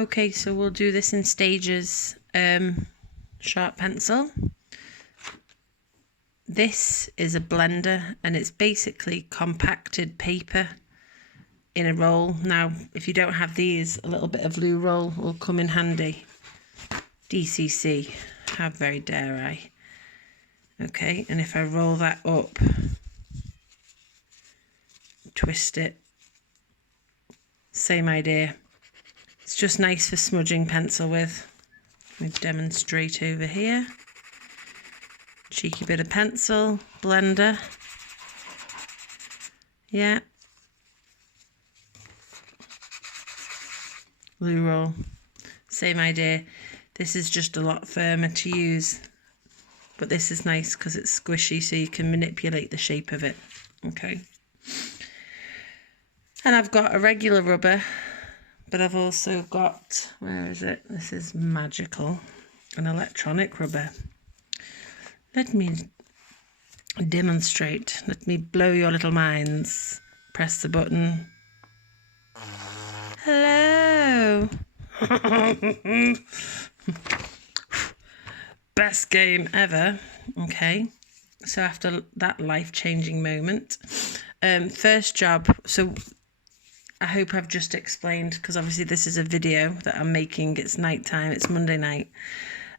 Okay, so we'll do this in stages. Sharp pencil. This is a blender and it's basically compacted paper in a roll. Now, if you don't have these, a little bit of loo roll will come in handy. DCC, how very dare I. Okay, and if I roll that up, twist it, same idea. It's just nice for smudging pencil with. Let me demonstrate over here. Cheeky bit of pencil, blender. Yeah. Loo roll, same idea. This is just a lot firmer to use, but this is nice because it's squishy, so you can manipulate the shape of it. Okay. And I've got a regular rubber, but I've also got, where is it? This is magical, an electronic rubber. Let me demonstrate. Let me blow your little minds. Press the button. Hello. Best game ever. Okay, so after that life-changing moment, first job, so I hope I've just explained, because obviously this is a video that I'm making. It's night time, it's Monday night.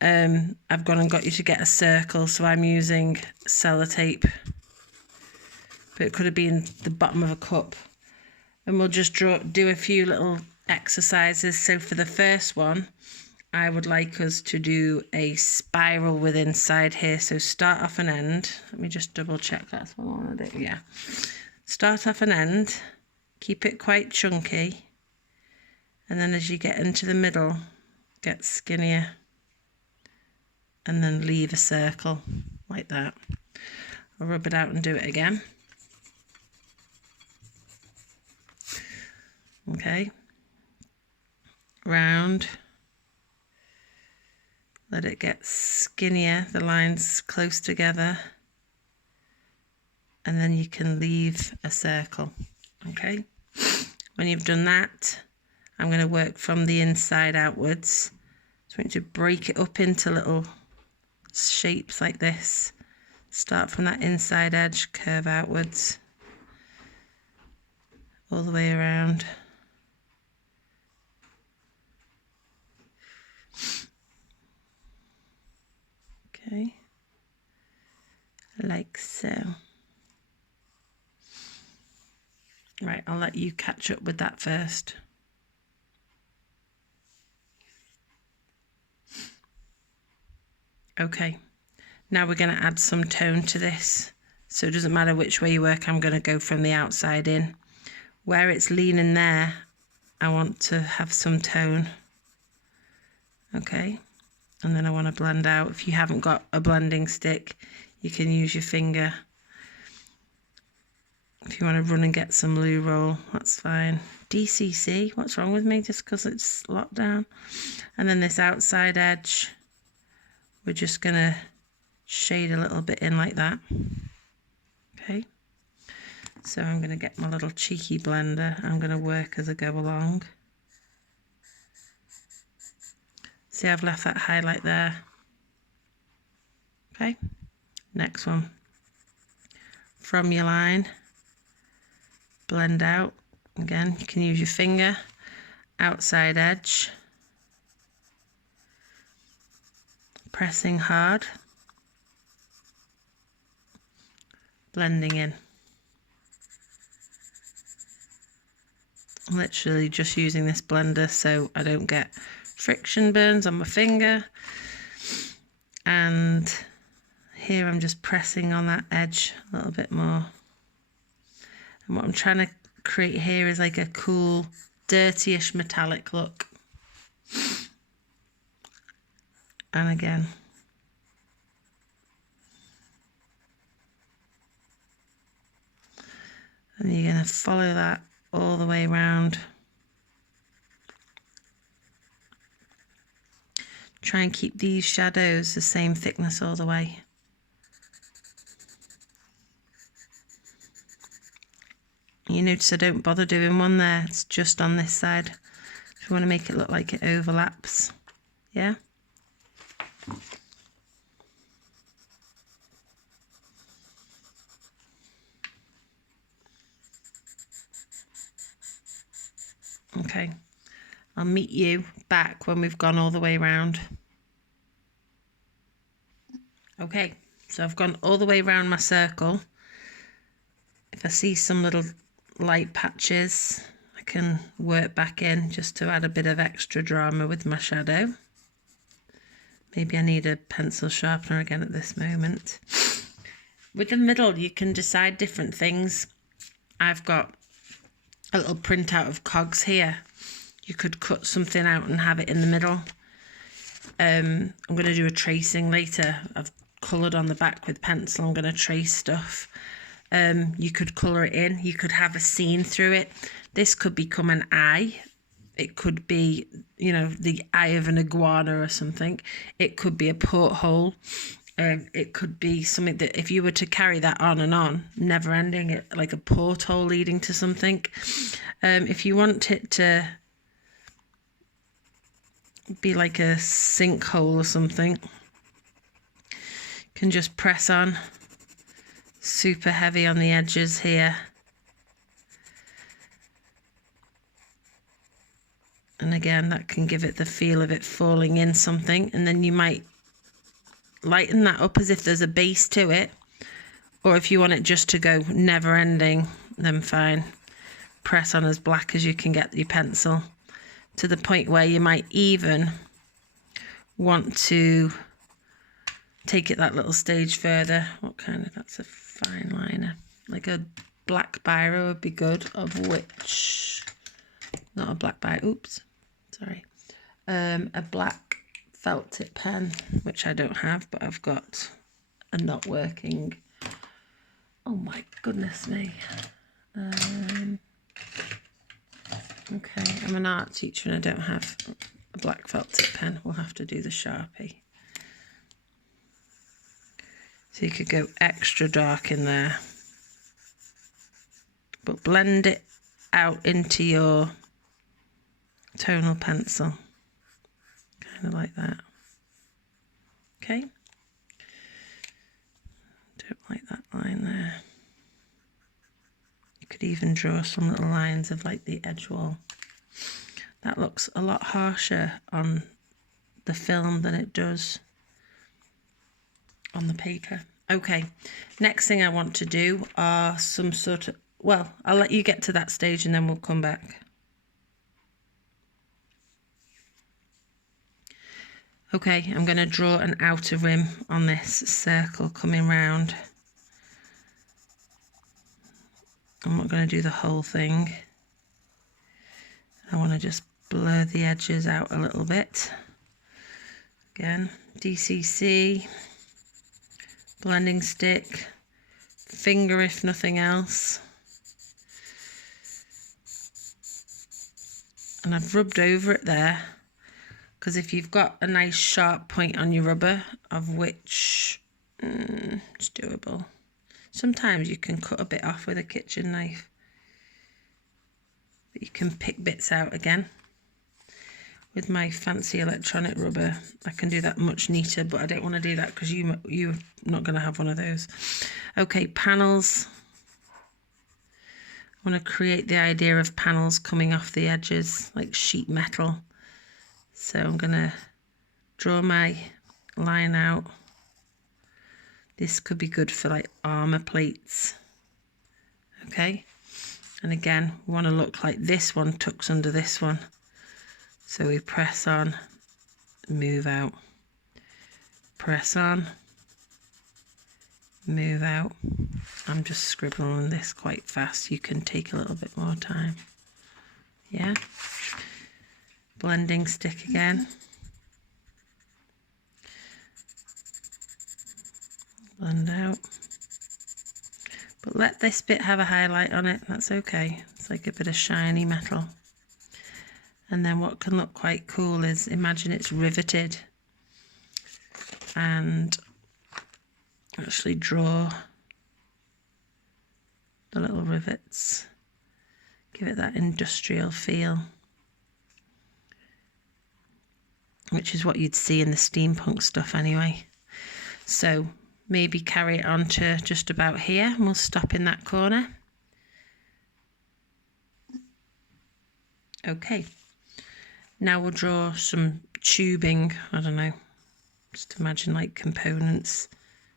I've gone and got you to get a circle, so I'm using sellotape, but it could have been the bottom of a cup. And we'll just do a few little exercises. So for the first one, I would like us to do a spiral with inside here. So start off an end. Let me just double check that's what I want to do. Yeah. Start off an end. Keep it quite chunky. And then as you get into the middle, get skinnier. And then leave a circle like that. I'll rub it out and do it again. Okay. Round. Let it get skinnier, the lines close together, and then you can leave a circle. Okay, when you've done that, I'm going to work from the inside outwards. So I'm going to break it up into little shapes like this. Start from that inside edge, curve outwards, all the way around. Okay, like so. Right, I'll let you catch up with that first. Okay, now we're going to add some tone to this. So it doesn't matter which way you work, I'm going to go from the outside in. Where it's leaning there, I want to have some tone. Okay. And then I want to blend out. If you haven't got a blending stick, you can use your finger. If you want to run and get some loo roll, that's fine. DCC, what's wrong with me? Just because it's locked down. And then this outside edge, we're just going to shade a little bit in like that. Okay. So I'm going to get my little cheeky blender. I'm going to work as I go along. See, I've left that highlight there. Okay, next one. From your line, blend out. Again, you can use your finger. Outside edge. Pressing hard. Blending in. I'm literally just using this blender so I don't get friction burns on my finger. And here I'm just pressing on that edge a little bit more. And what I'm trying to create here is like a cool, dirtyish metallic look. And again. And you're going to follow that all the way around. Try and keep these shadows the same thickness all the way. You notice I don't bother doing one there, it's just on this side. If you want to make it look like it overlaps, yeah. Okay, I'll meet you back when we've gone all the way around. Okay, so I've gone all the way around my circle. If I see some little light patches, I can work back in just to add a bit of extra drama with my shadow. Maybe I need a pencil sharpener again at this moment. With the middle, you can decide different things. I've got a little printout of cogs here. You could cut something out and have it in the middle. I'm going to do a tracing later. I've coloured on the back with pencil. I'm going to trace stuff. You could colour it in. You could have a scene through it. This could become an eye. It could be, you know, the eye of an iguana or something. It could be a porthole. It could be something that if you were to carry that on, never ending it, like a porthole leading to something. If you want it to be like a sinkhole or something, you can just press on super heavy on the edges here. And again, that can give it the feel of it falling in something. And then you might lighten that up as if there's a base to it. Or if you want it just to go never ending, then fine. Press on as black as you can get your pencil, to the point where you might even want to take it that little stage further. What kind of, that's a fine liner. Like a black biro would be good, of which, not a black biro, oops, sorry. A black felt tip pen, which I don't have, but I've got a not working, oh my goodness me. Okay, I'm an art teacher and I don't have a black felt tip pen. We'll have to do the Sharpie. So you could go extra dark in there, but blend it out into your tonal pencil, kind of like that. Okay, don't like that line there. You could even draw some little lines of like the edge wall. That looks a lot harsher on the film than it does on the paper. Okay, next thing I want to do are some sort of, well, I'll let you get to that stage and then we'll come back. Okay, I'm going to draw an outer rim on this circle coming round. I'm not going to do the whole thing. I want to just blur the edges out a little bit. Again, DCC, blending stick, finger if nothing else. And I've rubbed over it there, because if you've got a nice sharp point on your rubber, of which it's doable. Sometimes you can cut a bit off with a kitchen knife, but you can pick bits out again. With my fancy electronic rubber, I can do that much neater, but I don't want to do that because you're not going to have one of those. Okay, panels. I want to create the idea of panels coming off the edges, like sheet metal. So I'm going to draw my line out. This could be good for like armor plates. Okay, and again, we want to look like this one tucks under this one. So we press on, move out, press on, move out. I'm just scribbling this quite fast. You can take a little bit more time. Yeah. Blending stick again. Blend out. But let this bit have a highlight on it, that's okay. It's like a bit of shiny metal. And then what can look quite cool is, imagine it's riveted, and actually draw the little rivets. Give it that industrial feel. which is what you'd see in the steampunk stuff anyway. So maybe carry it on to just about here, and we'll stop in that corner. Okay, now we'll draw some tubing. I don't know, just imagine like components.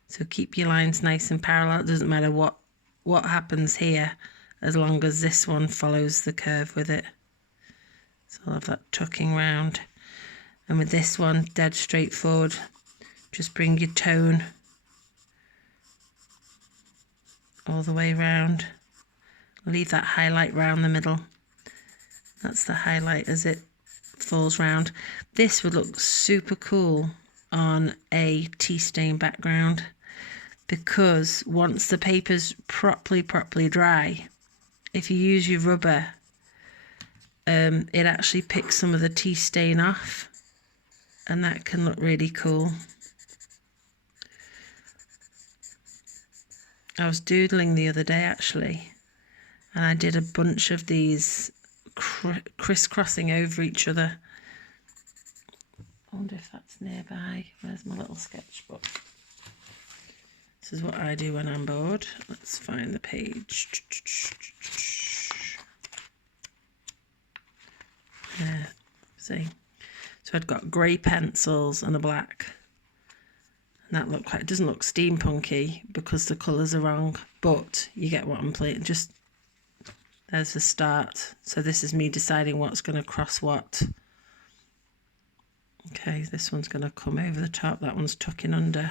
So keep your lines nice and parallel. It doesn't matter what happens here, as long as this one follows the curve with it. So I'll have that tucking round. And with this one, dead straightforward, just bring your tone all the way round. Leave that highlight round the middle. That's the highlight as it falls round. This would look super cool on a tea stain background, because once the paper's properly dry, if you use your rubber, it actually picks some of the tea stain off, and that can look really cool. I was doodling the other day actually, and I did a bunch of these crisscrossing over each other. I wonder if that's nearby. Where's my little sketchbook? This is what I do when I'm bored. Let's find the page. Yeah, see. So I'd got grey pencils and a black. And that looked quite, it doesn't look steampunky because the colours are wrong, but you get what I'm playing. Just, there's the start. So this is me deciding what's going to cross what. Okay, this one's going to come over the top. That one's tucking under.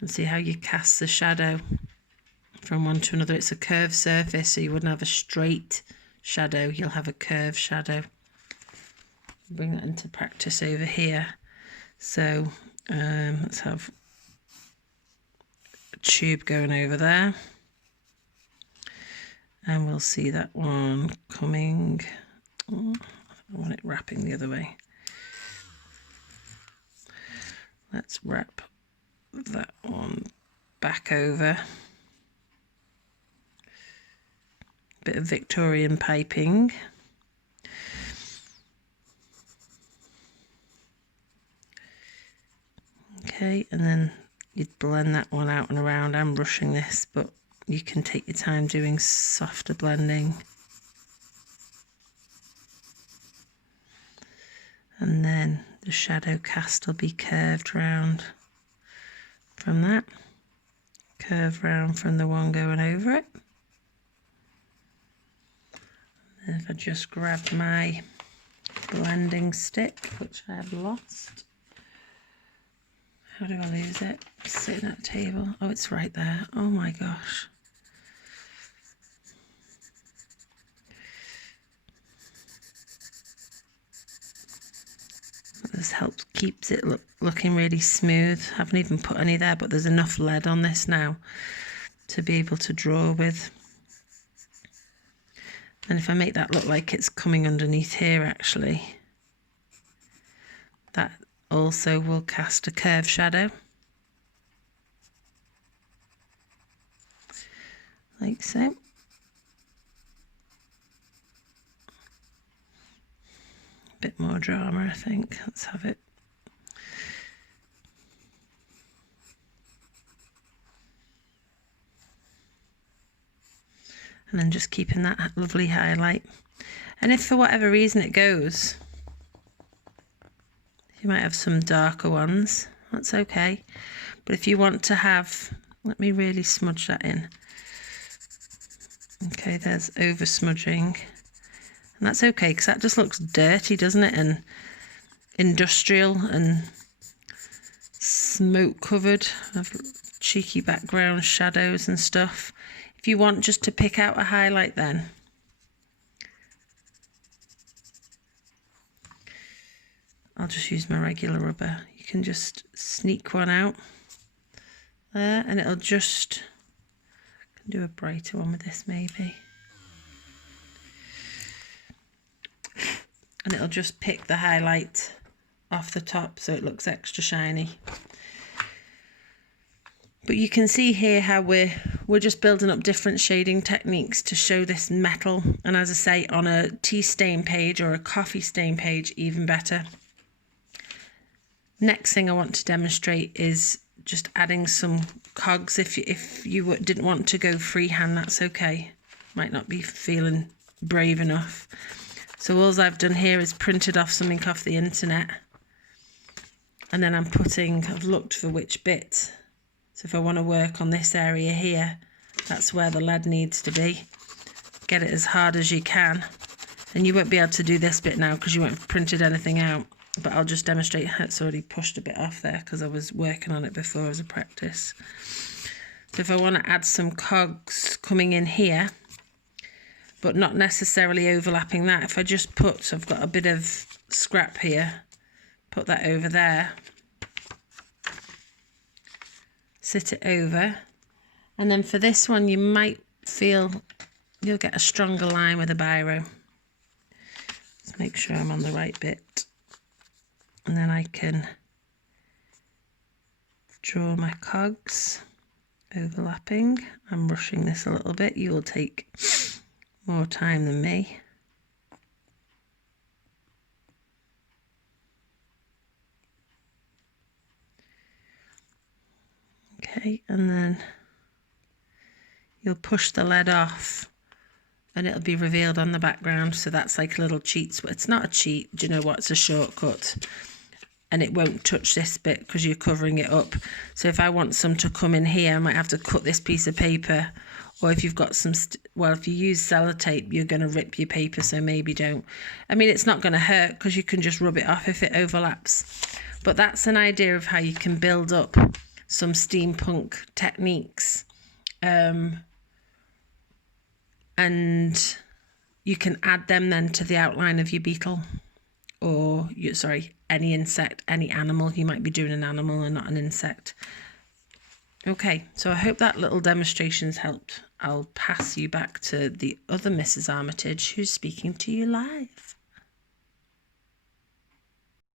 And see how you cast the shadow from one to another. It's a curved surface, so you wouldn't have a straight shadow. You'll have a curved shadow. Bring that into practice over here. So let's have a tube going over there. And we'll see that one coming. Oh, I want it wrapping the other way. Let's wrap that one back over. Bit of Victorian piping. Okay, and then you'd blend that one out and around. I'm rushing this, but you can take your time doing softer blending. And then the shadow cast will be curved round from that. Curve round from the one going over it. And if I just grab my blending stick, which I have lost. How do I lose it? Sitting at the table. Oh, it's right there. Oh my gosh. This helps, keeps it looking really smooth. I haven't even put any there, but there's enough lead on this now to be able to draw with. And if I make that look like it's coming underneath here, actually, that also will cast a curved shadow. Like so. Bit more drama, I think. Let's have it. And then just keeping that lovely highlight. And if for whatever reason it goes, you might have some darker ones, that's okay. But if you want to have, let me really smudge that in. Okay, there's over smudging. And that's okay, because that just looks dirty, doesn't it? And industrial and smoke covered, of cheeky background shadows and stuff. If you want just to pick out a highlight, then I'll just use my regular rubber. You can just sneak one out there, and it'll just, I can do a brighter one with this maybe. And it'll just pick the highlight off the top so it looks extra shiny. But you can see here how we're just building up different shading techniques to show this metal. And as I say, on a tea stain page or a coffee stain page, even better. Next thing I want to demonstrate is just adding some cogs. If you didn't want to go freehand, that's okay. Might not be feeling brave enough. So all I've done here is printed off something off the internet, and then I've looked for which bit. So if I want to work on this area here, that's where the lead needs to be. Get it as hard as you can. And you won't be able to do this bit now because you won't have printed anything out. But I'll just demonstrate. It's already pushed a bit off there because I was working on it before as a practice. So if I want to add some cogs coming in here, but not necessarily overlapping that, if I just I've got a bit of scrap here, put that over there, sit it over, and then for this one you might feel you'll get a stronger line with a biro. Let's make sure I'm on the right bit, and then I can draw my cogs overlapping. I'm rushing this a little bit. You will take more time than me. Okay, and then you'll push the lead off and it'll be revealed on the background. So that's like a little cheat. It's not a cheat, do you know what? It's a shortcut. And it won't touch this bit because you're covering it up. So if I want some to come in here, I might have to cut this piece of paper. Or if you've got some, if you use sellotape, you're going to rip your paper, so maybe don't. I mean, it's not going to hurt because you can just rub it off if it overlaps. But that's an idea of how you can build up some steampunk techniques. And you can add them then to the outline of your beetle. Or, any insect, any animal. You might be doing an animal and not an insect. Okay, so I hope that little demonstration's helped. I'll pass you back to the other Mrs. Armitage who's speaking to you live.